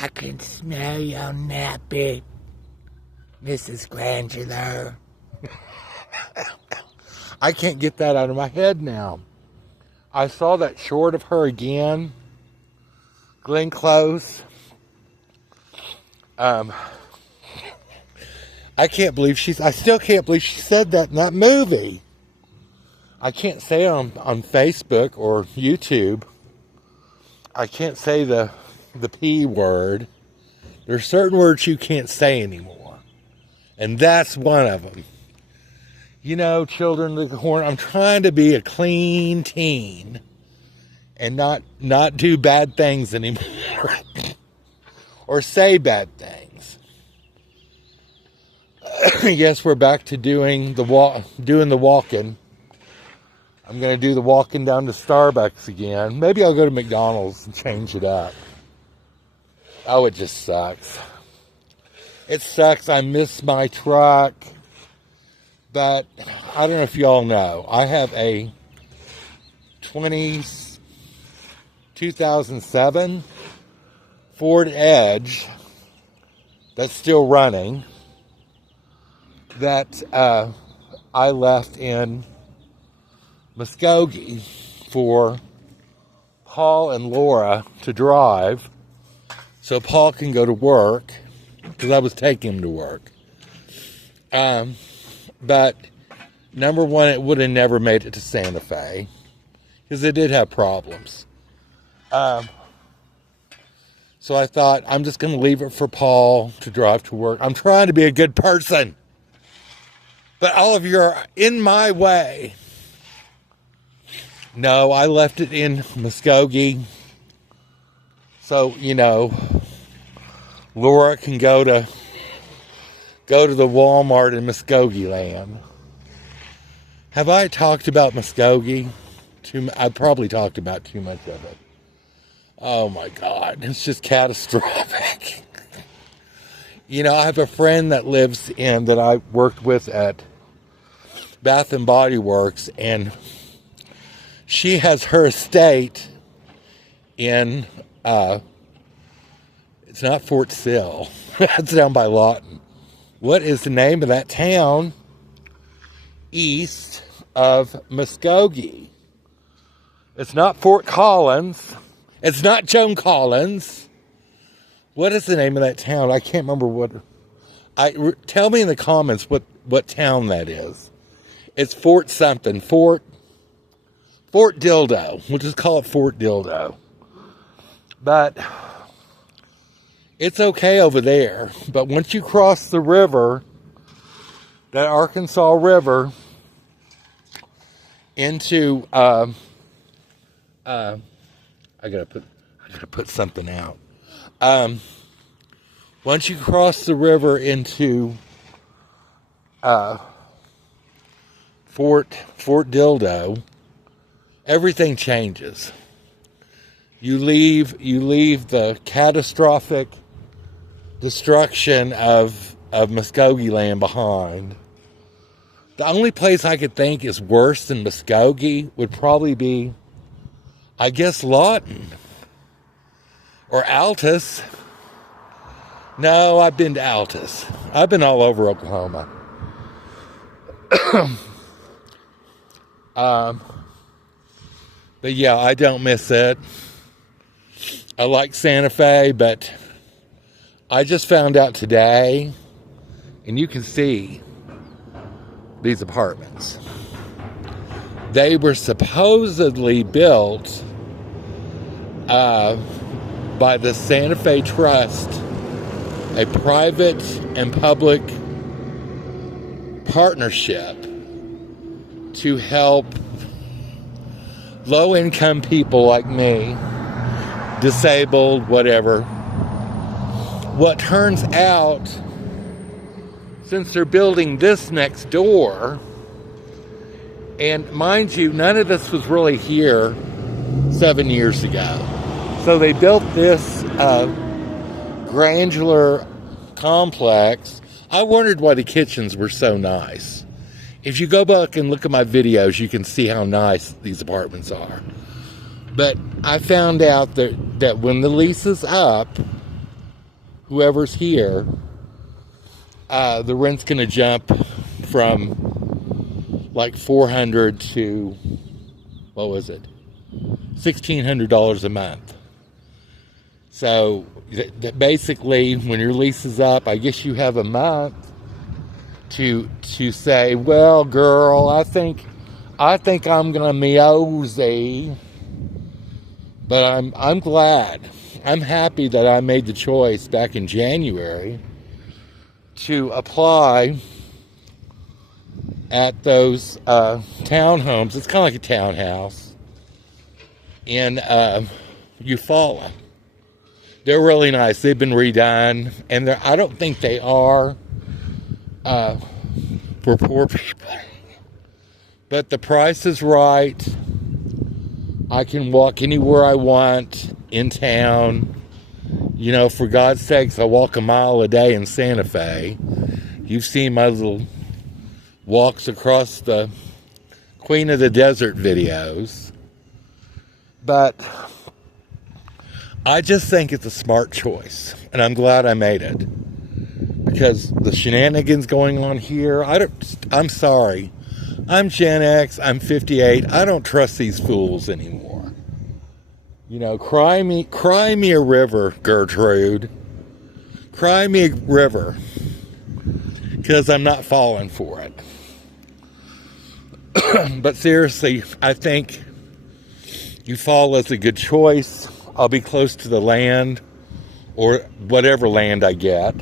I can smell your nappy, Mrs. Glandular. I can't get that out of my head now. I saw that short of her again. Glenn Close. I still can't believe she said that in that movie. I can't say it on Facebook or YouTube. I can't say the P word. There's certain words you can't say anymore. And that's one of them. You know, children of the corn, I'm trying to be a clean teen and not do bad things anymore. Or say bad things. Yes, we're back to doing the walking. I'm going to do the walking down to Starbucks again. Maybe I'll go to McDonald's and change it up. Oh, it just sucks. It sucks. I miss my truck. But I don't know if y'all know. I have a 2007 Ford Edge that's still running that I left in Muskogee for Paul and Laura to drive so Paul can go to work, because I was taking him to work. But number one, it would have never made it to Santa Fe because it did have problems. So I thought, I'm just going to leave it for Paul to drive to work. I'm trying to be a good person, but all of you are in my way. No, I left it in Muskogee. So, you know, Laura can go to the Walmart in Muskogee land. Have I talked about Muskogee? I probably talked about too much of it. Oh my God, it's just catastrophic. You know, I have a friend that that I worked with at Bath and Body Works, and she has her estate in, it's not Fort Sill, that's down by Lawton. What is the name of that town east of Muskogee? It's not Fort Collins. It's not Joan Collins. What is the name of that town? I can't remember what. Tell me in the comments what town that is. It's Fort something. Fort Dildo. We'll just call it Fort Dildo. But it's okay over there. But once you cross the river, that Arkansas River, into I gotta put something out. Once you cross the river into Fort Dildo, everything changes. You leave the catastrophic destruction of Muskogee land behind. The only place I could think is worse than Muskogee would probably be, I guess, Lawton or Altus. No, I've been to Altus. I've been all over Oklahoma. But yeah, I don't miss it. I like Santa Fe, but I just found out today, and you can see these apartments. They were supposedly built by the Santa Fe Trust, a private and public partnership to help low-income people like me, disabled, whatever. What turns out, since they're building this next door, and mind you, none of this was really here 7 years ago. So they built this granular complex. I wondered why the kitchens were so nice. If you go back and look at my videos, you can see how nice these apartments are. But I found out that when the lease is up, whoever's here, the rent's going to jump from like $400 to, what was it, $1,600 a month. So that basically, when your lease is up, I guess you have a month to say, well, girl, I think I'm gonna meowsy. But I'm glad. I'm happy that I made the choice back in January to apply at those townhomes. It's kind of like a townhouse in Eufaula. They're really nice. They've been redone, and I don't think they are for poor people. But the price is right. I can walk anywhere I want in town. You know, for God's sakes, I walk a mile a day in Santa Fe. You've seen my little walks across the Queen of the Desert videos. But I just think it's a smart choice, and I'm glad I made it. Because the shenanigans going on here, I'm sorry. I'm Gen X, I'm 58, I don't trust these fools anymore. You know, cry me a river, Gertrude. Cry me a river. Because I'm not falling for it. But seriously, I think Eufaula is a good choice. I'll be close to the land, or whatever land I get.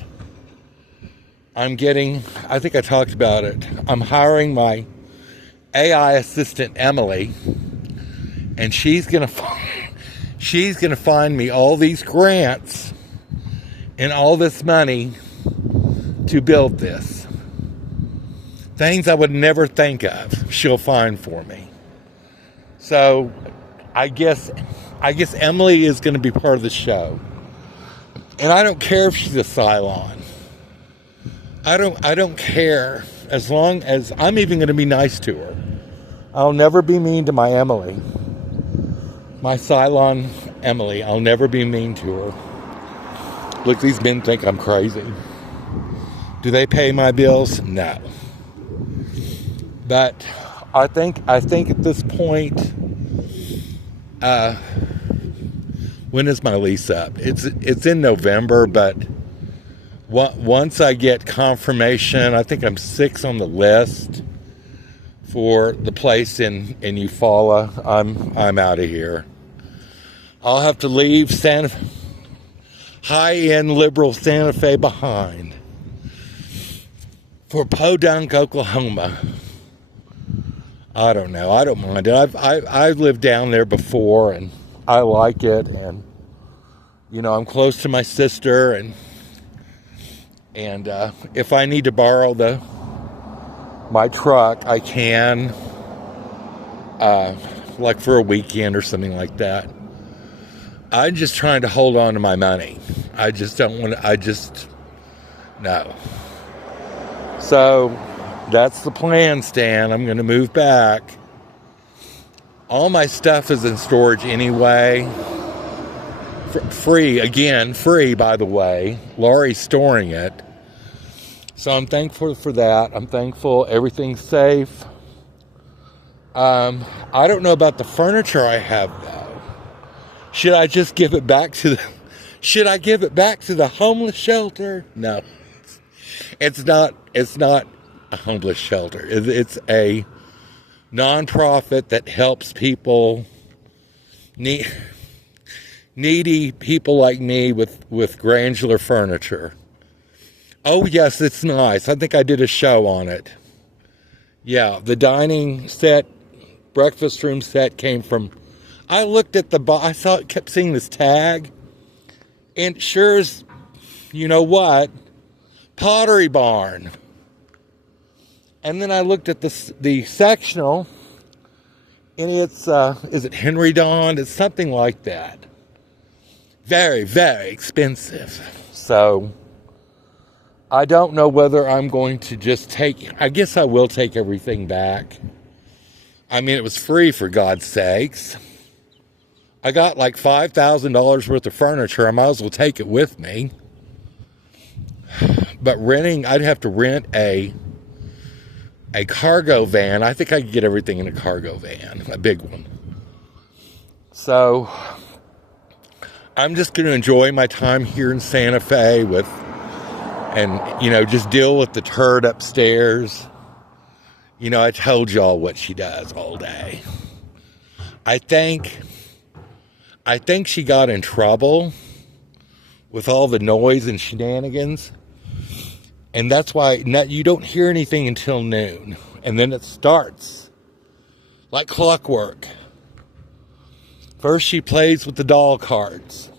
I think I talked about it, I'm hiring my AI assistant Emily, and she's gonna find me all these grants and all this money to build this. Things I would never think of, she'll find for me. So I guess Emily is going to be part of the show, and I don't care if she's a Cylon. I don't care, as long as I'm even going to be nice to her. I'll never be mean to my Emily. My Cylon Emily, I'll never be mean to her. Look, these men think I'm crazy. Do they pay my bills? No. But I think at this point, when is my lease up? It's in November, but once I get confirmation, I think I'm 6 on the list for the place in Eufaula. I'm out of here. I'll have to leave high-end liberal Santa Fe behind for Podunk, Oklahoma. I don't know. I don't mind it. I've lived down there before, and I like it. And you know, I'm close to my sister, and if I need to borrow my truck, I can, like for a weekend or something like that. I'm just trying to hold on to my money. I just don't want to. No. So that's the plan, Stan. I'm going to move back. All my stuff is in storage anyway. Free, by the way. Laurie's storing it. So I'm thankful for that. I'm thankful everything's safe. I don't know about the furniture I have, though. Should I just give it back to the homeless shelter? No. It's not a homeless shelter. It's a nonprofit that helps people, needy people like me with granular furniture. Oh, yes, it's nice. I think I did a show on it. Yeah, the dining set, breakfast room set came from... I looked at kept seeing this tag, and sure as, you know what, Pottery Barn. And then I looked at the sectional, and it's, is it Henry Don? It's something like that. Very, very expensive. So I don't know whether I'm going to just I guess I will take everything back. I mean, it was free, for God's sakes. I got like $5,000 worth of furniture. I might as well take it with me. But I'd have to rent a cargo van. I think I could get everything in a cargo van, a big one. So I'm just going to enjoy my time here in Santa Fe and just deal with the turd upstairs. I told y'all what she does all day. I think she got in trouble with all the noise and shenanigans. And that's why you don't hear anything until noon. And then it starts like clockwork. First she plays with the doll cart.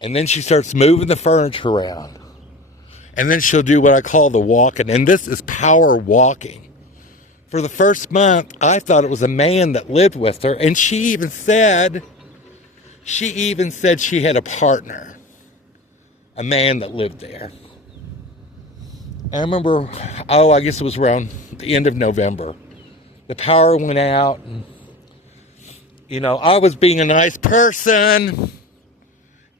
And then she starts moving the furniture around. And then she'll do what I call the walking. And this is power walking. For the first month, I thought it was a man that lived with her. And she even said she had a partner. A man that lived there. I remember, I guess it was around the end of November. The power went out. And, I was being a nice person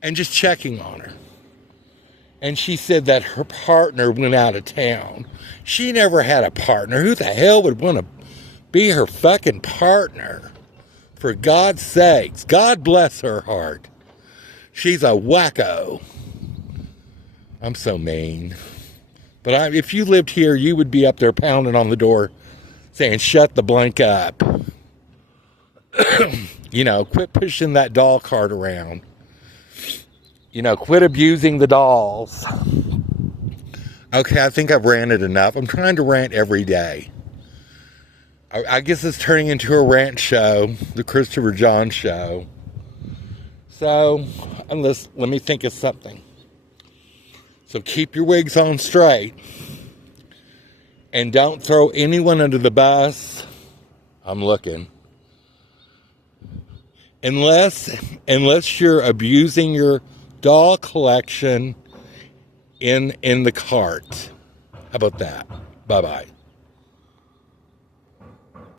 and just checking on her. And she said that her partner went out of town. She never had a partner. Who the hell would want to be her fucking partner? For God's sakes. God bless her heart. She's a wacko. I'm so mean. But if you lived here, you would be up there pounding on the door saying, shut the blank up. Quit pushing that doll cart around. Quit abusing the dolls. Okay, I think I've ranted enough. I'm trying to rant every day. I guess it's turning into a rant show, the Christopher John show. So, let me think of something. So keep your wigs on straight. And don't throw anyone under the bus. I'm looking. Unless you're abusing your doll collection in the cart. How about that? Bye-bye.